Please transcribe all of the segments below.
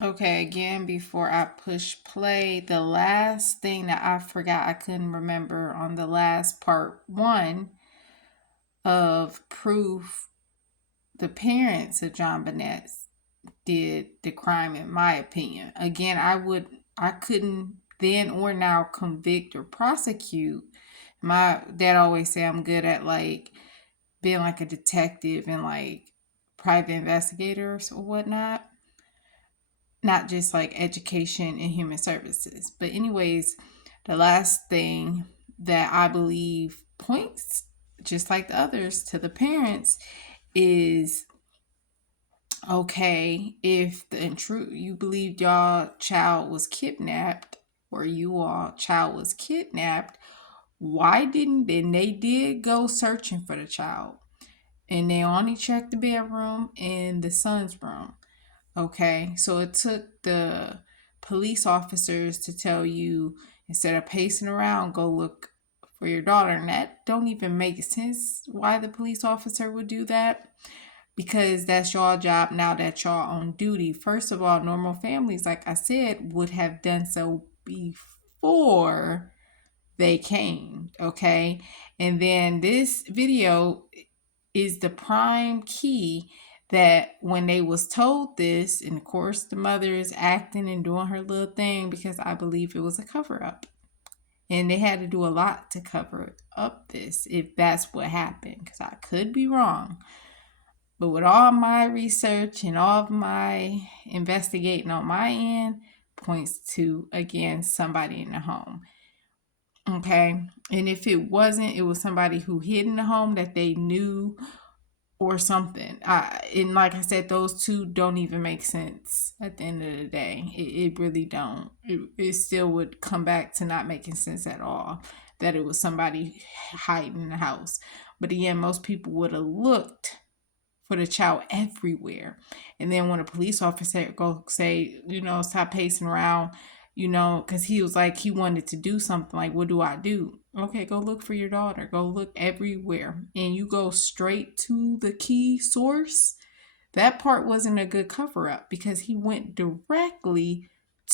Okay, again, before I push play, the last thing that I forgot I couldn't remember on the last part one of proof, the parents of JonBenèt did the crime, in my opinion. Again, I couldn't then or now convict or prosecute. My dad always say I'm good at like being like a detective and like private investigators or whatnot, not just like education and human services. But anyways, the last thing that I believe points, just like the others, to the parents is, okay, if the true you believed y'all child was kidnapped, or you all child was kidnapped, why didn't, and they did go searching for the child, and they only checked the bedroom and the son's room. Okay, so it took the police officers to tell you, instead of pacing around, go look for your daughter. And that don't even make sense why the police officer would do that, because that's y'all job now that y'all on duty. First of all, normal families, like I said, would have done so before they came. Okay, and then this video is the prime key, that when they was told this, and of course the mother is acting and doing her little thing, because I believe it was a cover up, and they had to do a lot to cover up this, if that's what happened, because I could be wrong. But with all my research and all of my investigating on my end, points to, again, somebody in the home. Okay, and if it wasn't, it was somebody who hid in the home that they knew or something. And like I said, those two don't even make sense at the end of the day. It really don't. It still would come back to not making sense at all, that it was somebody hiding in the house. But again, most people would have looked for the child everywhere. And then when a police officer go say, stop pacing around, because he was like, he wanted to do something, like, what do I do? Okay, go look for your daughter. Go look everywhere. And you go straight to the key source. That part wasn't a good cover up, because he went directly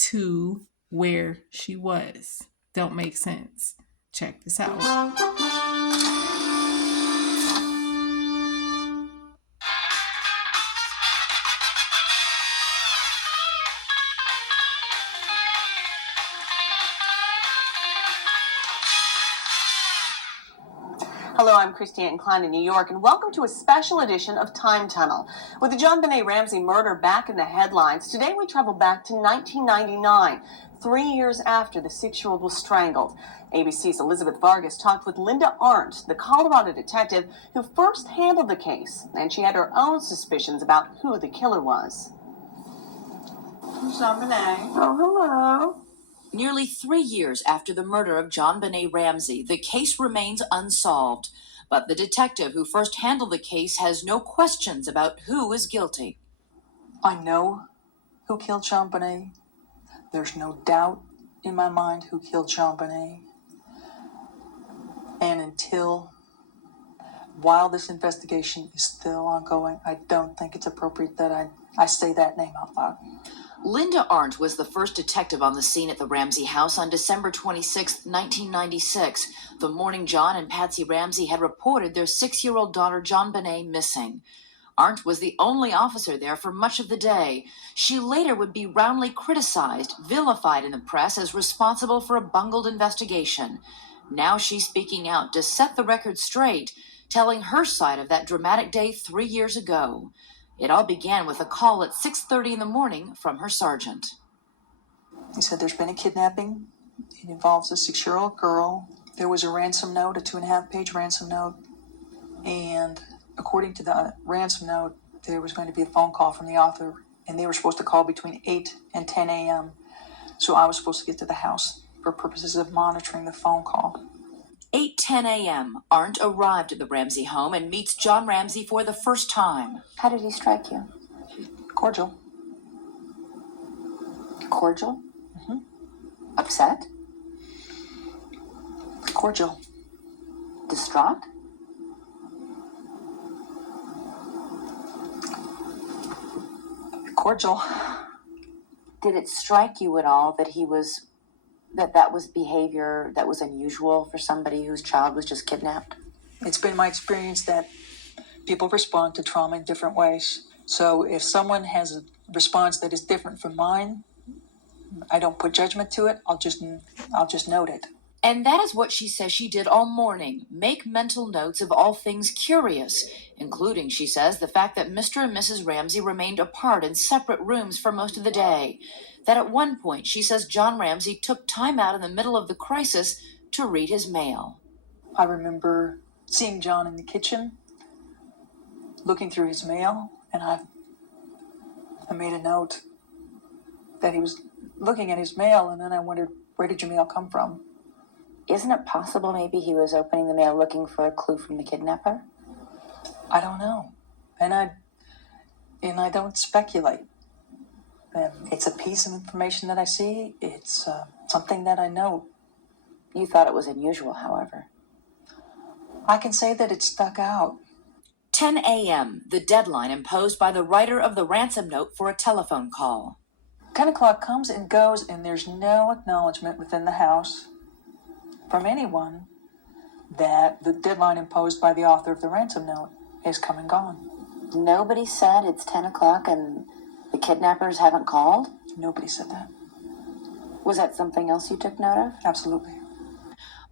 to where she was. Don't make sense. Check this out. Hello, I'm Christine Klein in New York, and welcome to a special edition of Time Tunnel. With the JonBenèt Ramsey murder back in the headlines, today we travel back to 1999, 3 years after the 6-year-old was strangled. ABC's Elizabeth Vargas talked with Linda Arndt, the Colorado detective who first handled the case, and she had her own suspicions about who the killer was. JonBenèt. Oh, hello. Nearly 3 years after the murder of JonBenèt Ramsey, the case remains unsolved. But the detective who first handled the case has no questions about who is guilty. I know who killed JonBenèt. There's no doubt in my mind who killed JonBenèt. And while this investigation is still ongoing, I don't think it's appropriate that I say that name out loud. Linda Arndt was the first detective on the scene at the Ramsey house on December 26, 1996, the morning John and Patsy Ramsey had reported their 6-year-old daughter JonBenèt missing. Arndt was the only officer there for much of the day. She later would be roundly criticized, vilified in the press as responsible for a bungled investigation. Now she's speaking out to set the record straight, telling her side of that dramatic day 3 years ago. It all began with a call at 6:30 in the morning from her sergeant. He said there's been a kidnapping. It involves a 6-year-old girl. There was a ransom note, a 2.5-page ransom note. And according to the ransom note, there was going to be a phone call from the author, and they were supposed to call between 8 and 10 a.m. So I was supposed to get to the house for purposes of monitoring the phone call. 8:10 a.m. Arndt arrived at the Ramsey home and meets John Ramsey for the first time. How did he strike you? Cordial. Cordial? Mm-hmm. Upset? Cordial. Distraught? Cordial. Did it strike you at all that that was behavior that was unusual for somebody whose child was just kidnapped? It's been my experience that people respond to trauma in different ways. So if someone has a response that is different from mine, I don't put judgment to it. I'll just note it. And that is what she says she did all morning, make mental notes of all things curious, including, she says, the fact that Mr. and Mrs. Ramsey remained apart in separate rooms for most of the day. That at one point, she says John Ramsey took time out in the middle of the crisis to read his mail. I remember seeing John in the kitchen, looking through his mail, and I made a note that he was looking at his mail, and then I wondered, where did your mail come from? Isn't it possible maybe he was opening the mail looking for a clue from the kidnapper? I don't know, and I don't speculate. It's a piece of information that I see. It's something that I know. You thought it was unusual, however. I can say that it stuck out. 10 a.m., the deadline imposed by the writer of the ransom note for a telephone call. 10 o'clock comes and goes, and there's no acknowledgement within the house from anyone that the deadline imposed by the author of the ransom note is come and gone. Nobody said it's 10 o'clock and the kidnappers haven't called? Nobody said that. Was that something else you took note of? Absolutely.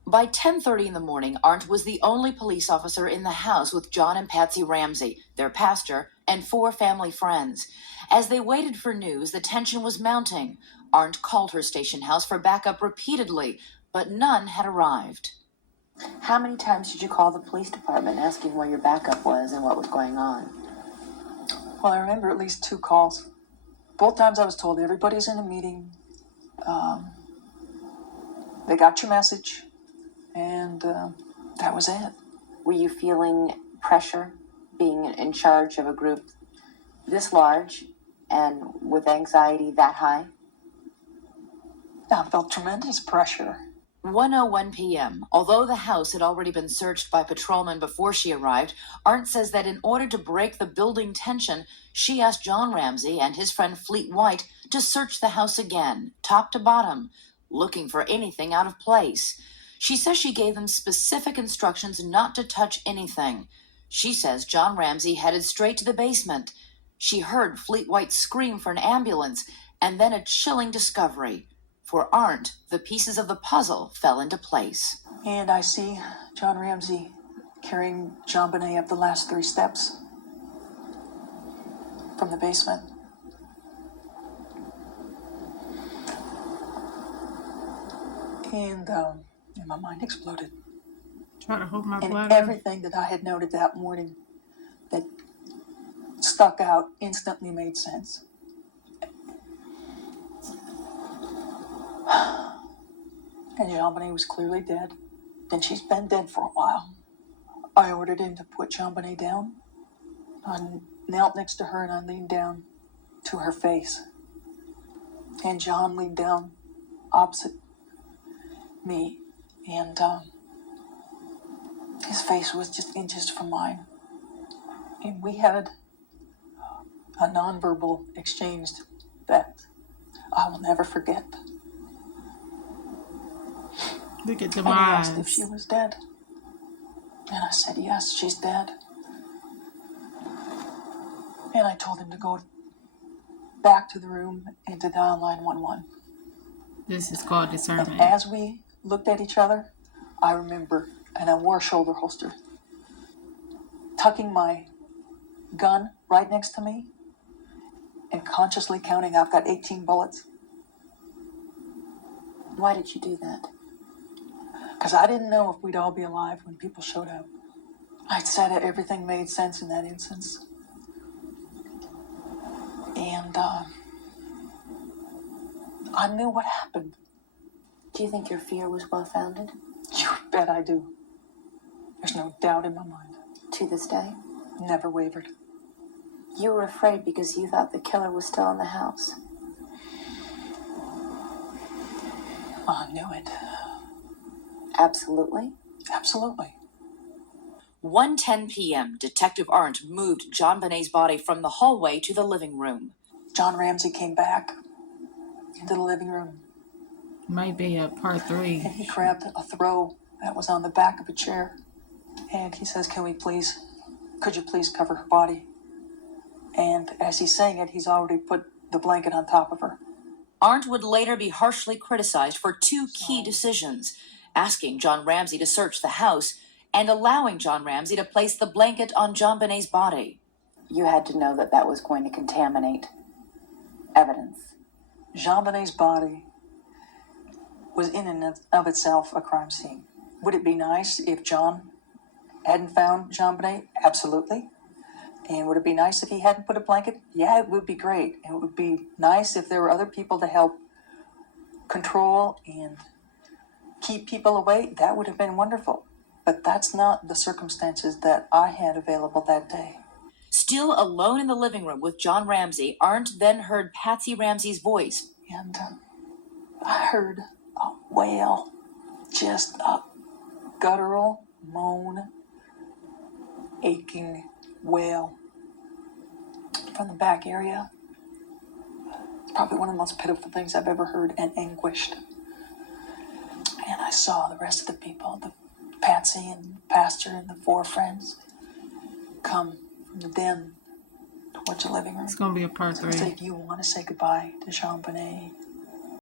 By 10:30 in the morning, Arndt was the only police officer in the house with John and Patsy Ramsey, their pastor, and 4 family friends. As they waited for news, the tension was mounting. Arndt called her station house for backup repeatedly, but none had arrived. How many times did you call the police department asking where your backup was and what was going on? Well, I remember at least 2 calls. Both times I was told everybody's in a meeting. They got your message, and that was it. Were you feeling pressure being in charge of a group this large and with anxiety that high? I felt tremendous pressure. 1:01 p.m. Although the house had already been searched by patrolmen before she arrived, Arndt says that in order to break the building tension, she asked John Ramsey and his friend Fleet White to search the house again, top to bottom, looking for anything out of place. She says she gave them specific instructions not to touch anything. She says John Ramsey headed straight to the basement. She heard Fleet White scream for an ambulance, and then a chilling discovery. For Arndt, the pieces of the puzzle fell into place. And I see John Ramsey carrying JonBenèt up the last 3 steps from the basement. And my mind exploded. Try to hold my And bladder. everything that I had noted that morning that stuck out instantly made sense. And JonBenèt was clearly dead. And she's been dead for a while. I ordered him to put JonBenèt down. I knelt next to her and I leaned down to her face. And John leaned down opposite me. And his face was just inches from mine. And we had a nonverbal exchange that I will never forget. Look at the And he asked if minds. she was dead. And I said, yes, she's dead. And I told him to go back to the room and to dial 911. This is called And discernment. as we looked at each other, I remember, and I wore a shoulder holster, tucking my gun right next to me and consciously counting, I've got 18 bullets. Why did you do that? Because I didn't know if we'd all be alive when people showed up. I said everything made sense in that instance. And I knew what happened. Do you think your fear was well-founded? You bet I do. There's no doubt in my mind. To this day? Never wavered. You were afraid because you thought the killer was still in the house. I knew it. Absolutely? Absolutely. 1:10 p.m., Detective Arndt moved JonBenèt's body from the hallway to the living room. John Ramsey came back into the living room. Might be a part And 3. he grabbed a throw that was on the back of a chair. And he says, could you please cover her body? And as he's saying it, he's already put the blanket on top of her. Arndt would later be harshly criticized for 2 key decisions: asking John Ramsey to search the house and allowing John Ramsey to place the blanket on JonBenèt's body. You had to know that that was going to contaminate evidence. JonBenèt's body was in and of itself a crime scene. Would it be nice if John hadn't found JonBenèt? Absolutely. And would it be nice if he hadn't put a blanket? Yeah, it would be great. And it would be nice if there were other people to help control and keep people away. That would have been wonderful. But that's not the circumstances that I had available that day. Still alone in the living room with John Ramsey, Arndt then heard Patsy Ramsey's voice. And I heard a wail, just a guttural moan, aching wail from the back area. It's probably one of the most pitiful things I've ever heard, and anguished. And I saw the rest of the people, the Patsy and the pastor and the 4 friends, come from the den towards the living room. It's gonna be a part So I said, 3. if you want to say goodbye to JonBenèt,